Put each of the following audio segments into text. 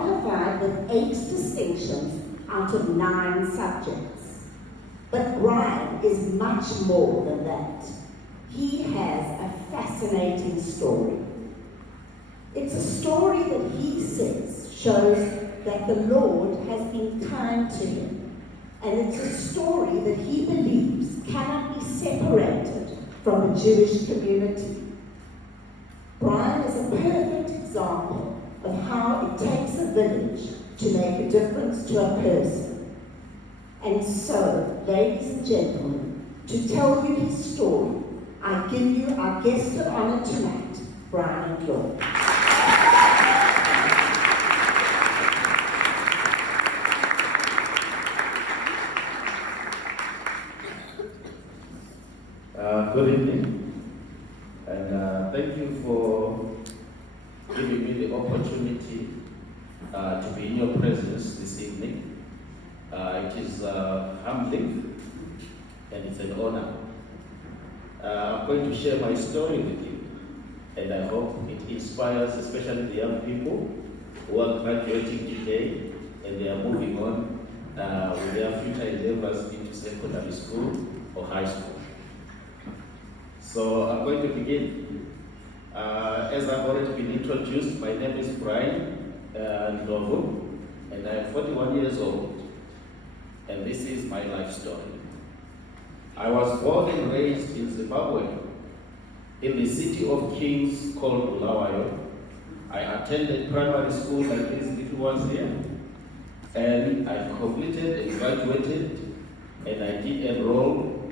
qualified with 8 distinctions out of 9 subjects. But Brian is much more than that. He has a fascinating story. It's a story that he says shows that the Lord has been kind to him. And it's a story that he believes cannot be separated from the Jewish community. Brian is a perfect example of how it takes a village to make a difference to a person. And so, ladies and gentlemen, to tell you his story, I give you our guest of honor tonight, Brian Ndlovu. Good evening, and thank you for giving me the opportunity to be in your presence this evening. It is humbling and it's an honor. I'm going to share my story with you, and I hope it inspires especially the young people who are graduating today and they are moving on with their future endeavors into secondary school or high school. So I'm going to begin. As I've already been introduced, my name is Brian Ndlovu, and I'm 41 years old, and this is my life story. I was born and raised in Zimbabwe, in the city of kings called Bulawayo. I attended primary school like these little ones here, and I completed and graduated, and I did enroll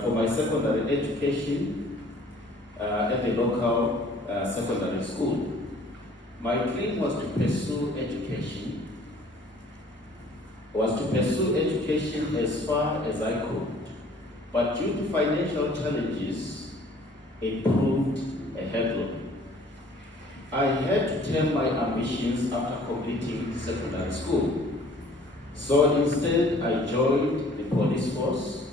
for my secondary education at the local secondary school. My dream was to pursue education, as far as I could. But due to financial challenges, it proved a hurdle. I had to turn my ambitions after completing secondary school. So instead, I joined the police force,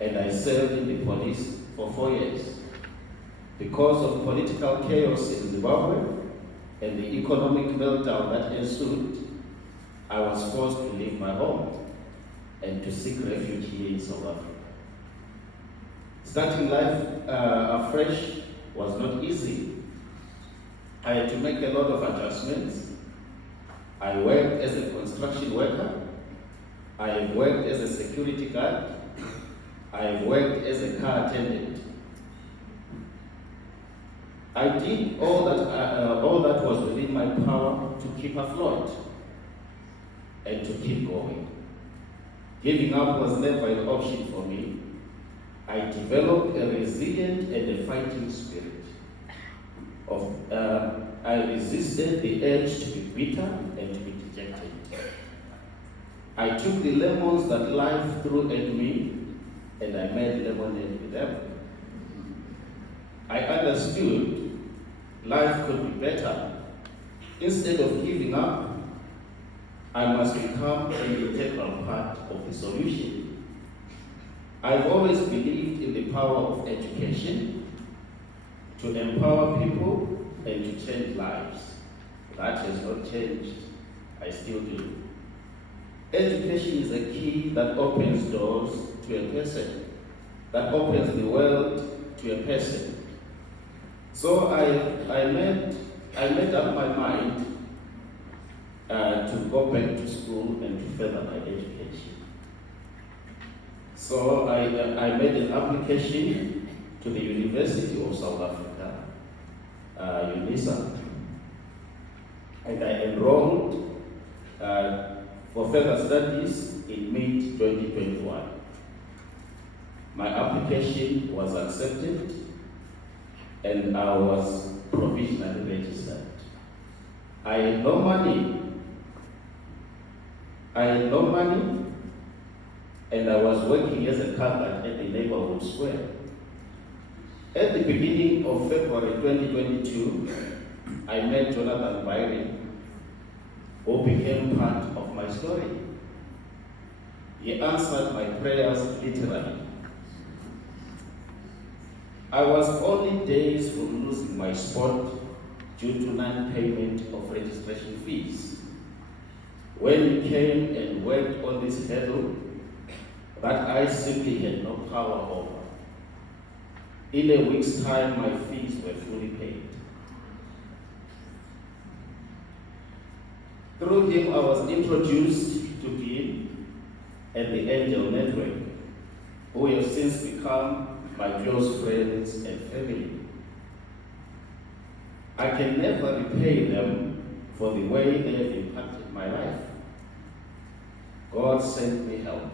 and I served in the police for 4 years. Because of political chaos in Zimbabwe and the economic meltdown that ensued, I was forced to leave my home and to seek refuge here in South Africa. Starting life afresh was not easy. I had to make a lot of adjustments. I worked as a construction worker. I worked as a security guard. I worked as a car attendant. I did all that was within my power to keep afloat and to keep going. Giving up was never an option for me. I developed a resilient and a fighting spirit. I resisted the urge to be bitter and to be dejected. I took the lemons that life threw at me and I made lemonade with them. I understood life could be better. Instead of giving up, I must become an integral part of the solution. I've always believed in the power of education to empower people and to change lives. That has not changed. I still do. Education is a key that opens doors to a person, that opens the world to a person. So I made up my mind to go back to school and to further my education. So I made an application to the University of South Africa, UNISA, and I enrolled for further studies in mid-2021. My application was accepted and I was provisionally registered. I had no money, and I was working as a car guard at the neighborhood square. At the beginning of February 2022, I met Jonathan Byron, who became part of my story. He answered my prayers literally. I was only days from losing my spot due to non-payment of registration fees. When you came and worked on this hurdle that I simply had no power over, in a week's time, my fees were fully paid. Through him, I was introduced to him and the Angel Network, who have since become my close friends and family. I can never repay them for the way they have impacted my life. God sent me help.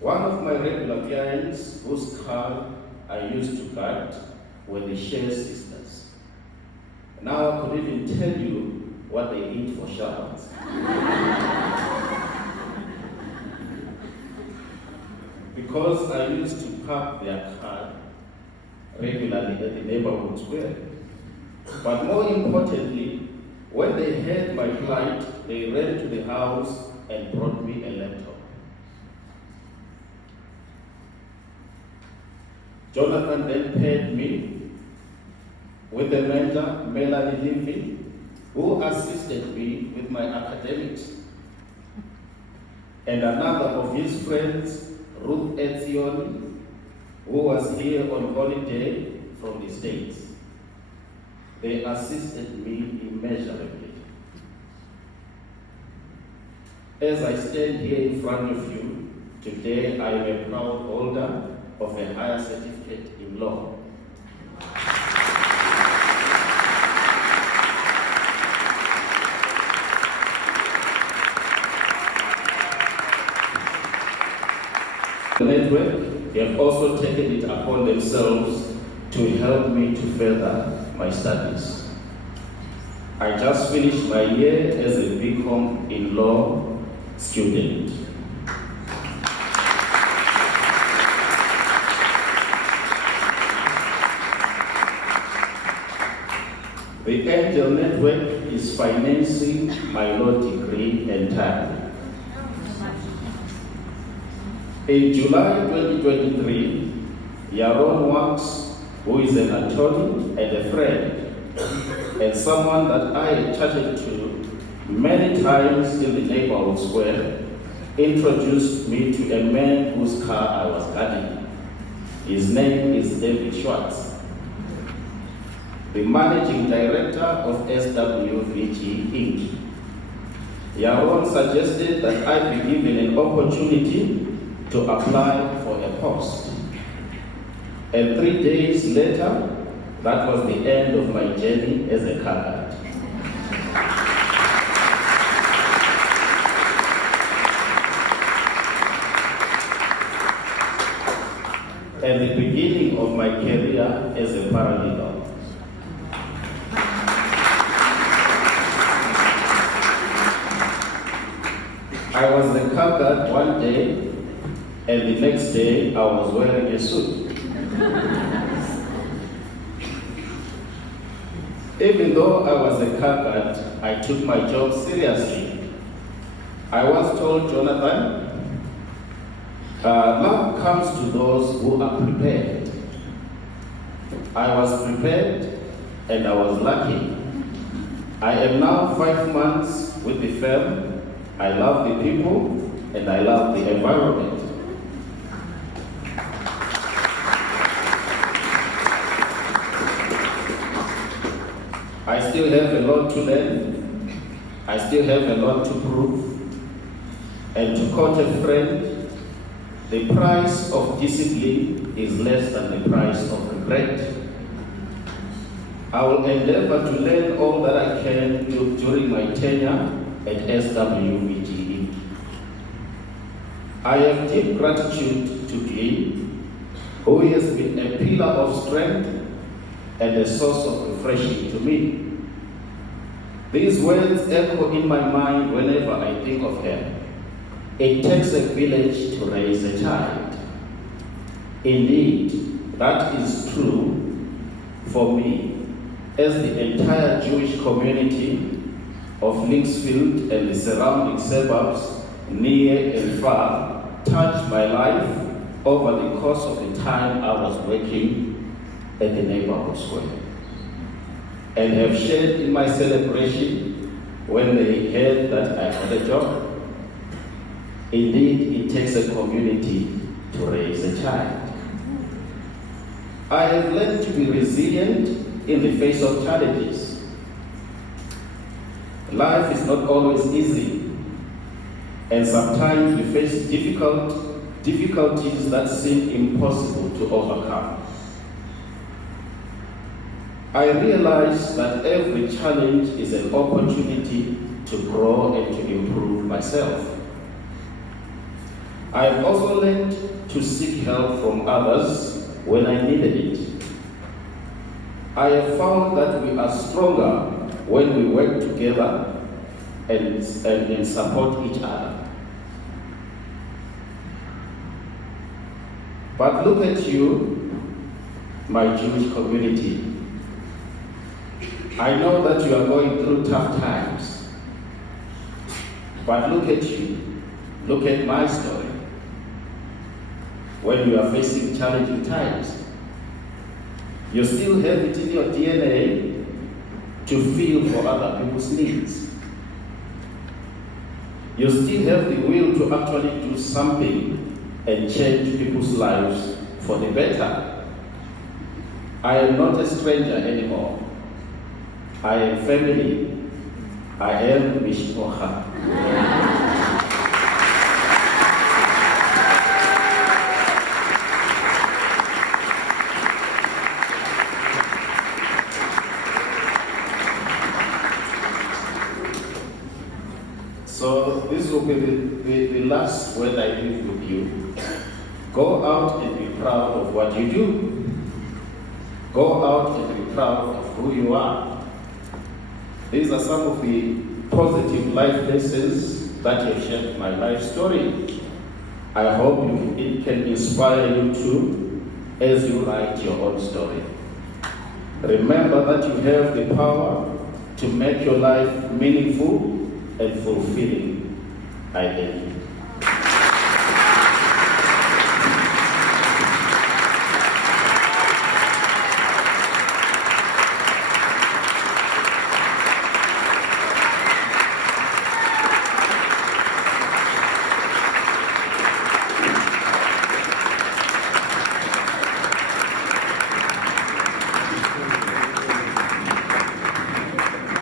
One of my regular clients, whose car I used to guard, were the Share sisters. Now I could even tell you what they eat for showers. Because I used to park their car regularly at the neighborhood square. But more importantly, when they heard my plight, they ran to the house and brought me a laptop. Jonathan then paired me with a mentor, Melanie Livy, who assisted me with my academics, and another of his friends, Ruth Etzion, who was here on holiday from the States. They assisted me immeasurably. As I stand here in front of you, today I am a proud holder of a higher certificate in law. The network, they have also taken it upon themselves to help me to further my studies. I just finished my year as a BCom in law student. The Angel Network is financing my law degree entirely. In July 2023, Yaron Wax, who is an attorney and a friend, and someone that I chatted to many times in the neighborhood square, introduced me to a man whose car I was guarding. His name is David Schwartz, the managing director of SWVG Inc. Yaron suggested that I be given an opportunity to apply for a post. And 3 days later, that was the end of my journey as a car guard. And the beginning of my career as a paralegal. I was a car guard one day, and the next day I was wearing a suit. Even though I was a car guard, I took my job seriously. I was told, Jonathan, luck comes to those who are prepared. I was prepared and I was lucky. I am now 5 months with the firm. I love the people and I love the environment. I still have a lot to learn. I still have a lot to prove. And to quote a friend, the price of discipline is less than the price of regret. I will endeavor to learn all that I can do during my tenure at SWVG. I have deep gratitude to him, who has been a pillar of strength and a source of refreshing to me. These words echo in my mind whenever I think of him. It takes a village to raise a child. Indeed, that is true for me, as the entire Jewish community of Linksfield and the surrounding suburbs, near and far, touched my life over the course of the time I was working at the neighborhood square. and have shared in my celebration when they heard that I had a job. Indeed, it takes a community to raise a child. I have learned to be resilient in the face of challenges. Life is not always easy, and sometimes we face difficulties that seem impossible to overcome. I realize that every challenge is an opportunity to grow and to improve myself. I have also learned to seek help from others when I needed it. I have found that we are stronger when we work together and support each other. But look at you, my Jewish community. I know that you are going through tough times. But look at you. Look at my story. When you are facing challenging times, you still have it in your DNA to feel for other people's needs. You still have the will to actually do something and change people's lives for the better. I am not a stranger anymore. I am family. I am Mishpocha. So this will be the last word I leave with you. Go out and be proud of what you do. Go out and be proud of who you are. These are some of the positive life lessons that have shaped my life story. I hope it can inspire you too as you write your own story. Remember that you have the power to make your life meaningful and fulfilling. I